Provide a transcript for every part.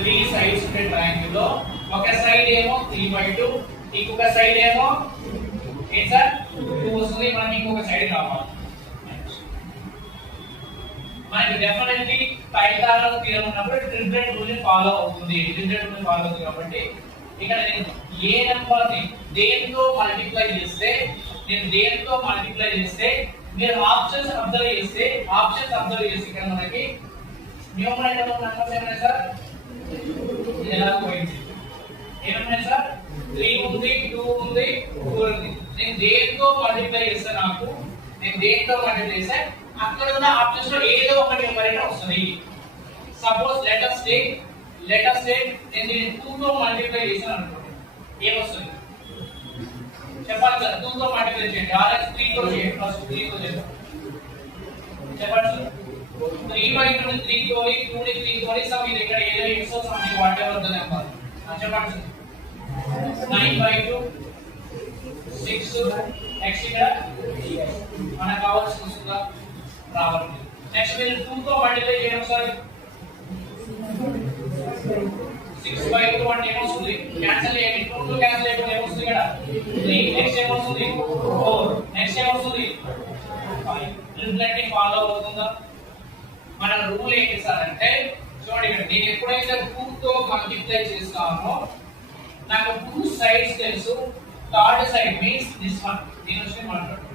Three sides ఉండే triangle లో ఒక సైడ్ ఏమో 3/2, ఇంకొక సైడ్ ఏమో ఏంటి సార్ 2 వస్తుంది. మనకి ఇంకొక సైడ్ కావాలి. మనకి డెఫినెట్లీ పైథాగరస్ థియరం ఉన్నప్పుడు ట్రిప్లెట్ రూల్ ని ఫాలో అవుతుంది. ట్రిప్లెట్ రూల్ ని ఫాలో అవుతుంది కాబట్టి ఇక్కడ నేను ఏ నంబర్ ని దేంతో మల్టిప్లై చేస్తే మీరు ఆప్షన్స్ అబ్జర్వ్ చేస్తే ఇక్కడ మనకి న్యూమరేటర్ నంబర్స్ ఏమైనా సార్ ఇది ఎలా పోయింది ఏమైనా సార్ 3 ఉంది 2 ఉంది 4 ఉంది. నేను దేంతో మల్టిప్లై చేస్తే అక్కడ ఉన్న ఆప్షన్స్ లో ఏదో ఒక న్యూమరేటర్ వస్తుంది. సపోజ్ లెట్ us take నేను దీన్ని 2 తో మల్టిప్లై చేశాను అనుకోండి, ఏమొస్తుంది చెప్పాలి సార్. 2 తో మల్టిప్లై చేయండి, ఆర్ఎస్ 3 తో చేయండి, ఫస్ట్ 3 తో చేద్దాం చెప్పండి సార్. 3/2 ని 3 తోని 2 ని 3 తోని సమ్ ఇది ఇక్కడ ఏదో X something what ever the number చెప్పండి సార్. 9/2 6 నెక్స్ట్ ఇక్కడ మనకు కావాల్సిన వస్తుందా రావాలి. నెక్స్ట్ మీరు 2 తో మల్టిప్లై చేయండి సార్. 6/2 అంటే ఏమొస్తుంది క్యాన్సిల్ చేయండి. 2 తో క్యాన్సిల్ అయిపోతే ఏమొస్తుంది ఇక్కడ 3. నెక్స్ట్ ఏమొస్తుంది 4. నెక్స్ట్ ఏమొస్తుంది 5. ట్రిప్లెట్ ఫాలో అవుతుందా? మన రూల్ ఏంటి సార్ అంటే చూడండి, ఇక్కడ నేను ఎప్పుడైతే 2 తో మల్టిప్లై చేస్తానో నాకు 2 సైడ్స్ తెలుసు. Third side means this one. దీని విషయం మాట్లాడుతున్నాను.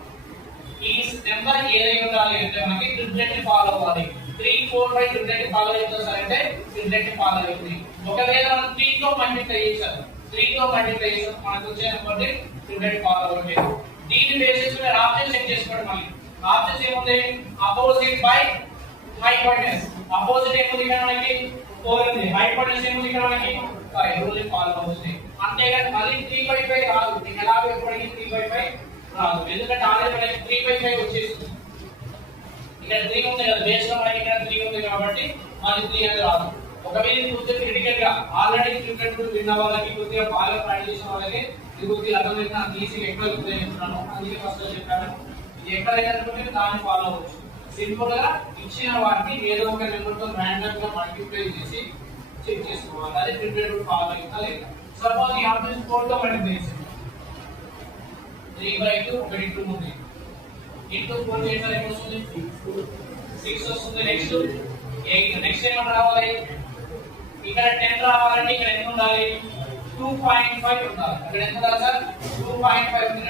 ఈ నెంబర్ ఏదై ఉండాలి అంటే మనకి ట్రిప్లెట్ ని ఫాలో అవ్వాలి. 3, 4, 5 ట్రిప్లెట్ ని ఫాలో అవుతుంది సార్ అంటే ట్రిప్లెట్ ని ఫాలో అవుతుంది. ఒకవేళ మనం 3 తో మల్టిప్లై చేసాం మనకు వచ్చే నెంబర్ ని ట్రిప్లెట్ ఫాలో అవుతుంది. దీని బేసిస్ మీద ఆప్షన్ చెక్ చేసుకోవడం. మళ్ళీ ఆప్షన్స్ ఏముంది అపోజిట్ బై హైపోటెనస్. అపోజిట్ ఏముంది ఇక్కడ మనకి 4 ఉంది, హైపోటెనస్ ఏముంది ఇక్కడ మనకి 5. రూల్ ని ఫాలో అవుతుంది. అంతేగాని మళ్ళీ 3/5 రాదు. మీకు ఎలాగో ఎప్పటికీ 3/5 రాదు, ఎందుకంటే ఆల్రెడీ మనకి 3/5 వచ్చేస్తుంది. ఇక్కడ 3 ఉంది కదా బేస్ లో మనకి ఇక్కడ 3 ఉంది కాబట్టి మళ్ళీ 3 అనేది రాదు. ఒకవేళ ఇది కొద్దిగా క్రిటికల్ గా ఆల్రెడీ క్రికెట్ విన్న వాళ్ళకి కొద్దిగా బాగా ప్రాక్టీస్ చేసిన వాళ్ళకి ఇది కొద్దిగా అర్థమైనా ఈజీగా ఎక్కడ చెప్తున్నాను, అందుకే ఫస్ట్ చెప్పాను. ఇది ఎక్కడైనా దాన్ని ఫాలో అవ్వచ్చు. సింపుల్ గా ఇచ్చిన వాటిని ఏదో ఒక నెంబర్ తో రాండమ్ గా మల్టిప్లై చేసి చెక్ చేసుకోవాలి. అది క్రికెట్ ఫాలో అవుతా లేదా. సపోజ్ ఈ ఆప్షన్ 4 తో మల్టిప్లై చేసి 3/2 ఒకటి 2 ఉంది. ఇంటూ 4 చేస్తే ఏమొస్తుంది 6 వస్తుంది. నెక్స్ట్ 8. నెక్స్ట్ ఏమన్నా రావాలి ఇక్కడ 10 రావాలంటే ఇక్కడ ఎంత ఉండాలి 2.5 ఉండాలి. ఇక్కడ ఎంత ఉండాలి సార్ 2.5 ఉంది.